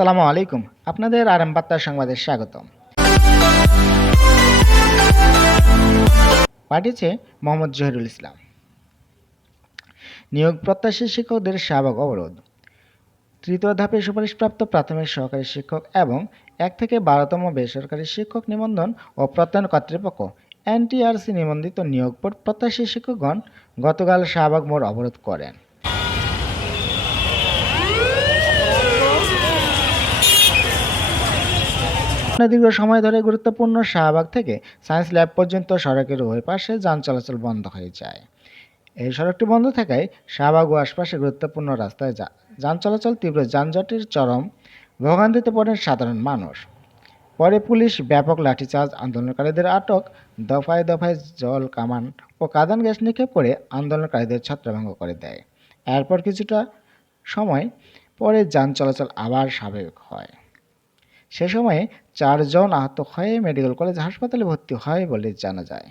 আসসালামু আলাইকুম। আপনাদের আরএম বার্তা সংবাদে স্বাগতম। পাঠিয়েছে মোহাম্মদ জহিরুল ইসলাম। নিয়োগ প্রত্যাশী শিক্ষকদের শাহবাগ অবরোধ। তৃতীয় ধাপে সুপারিশপ্রাপ্ত প্রাথমিক সহকারী শিক্ষক এবং ১ থেকে ১২তম বেসরকারি শিক্ষক নিবন্ধন ও প্রত্যয়ন কর্তৃপক্ষ এনটিআরসি নিবন্ধিত নিয়োগ প্রত্যাশী শিক্ষকগণ গতকাল শাহবাগ মোড় অবরোধ করেন। দীর্ঘ সময় ধরে গুরুত্বপূর্ণ শাহবাগ থেকে সায়েন্স ল্যাব পর্যন্ত সড়কের উভয় পাশে যান চলাচল বন্ধ হয়ে যায়। এই সড়কটি বন্ধ থাকায় শাহবাগ ও আশপাশে গুরুত্বপূর্ণ রাস্তায় যান চলাচল তীব্র যানজটের চরম ভোগান্তিতে পড়েন সাধারণ মানুষ। পরে পুলিশ ব্যাপক লাঠিচার্জ, আন্দোলনকারীদের আটক, দফায় দফায় জল কামান ও কাঁদান গ্যাস নিক্ষেপ করে আন্দোলনকারীদের ছত্রভঙ্গ করে দেয়। এরপর কিছুটা সময় পরে যান চলাচল আবার স্বাভাবিক হয়। সে সময়ে ৪ জন আহত হয়ে মেডিকেল কলেজ হাসপাতালে ভর্তি হয় বলে জানা যায়।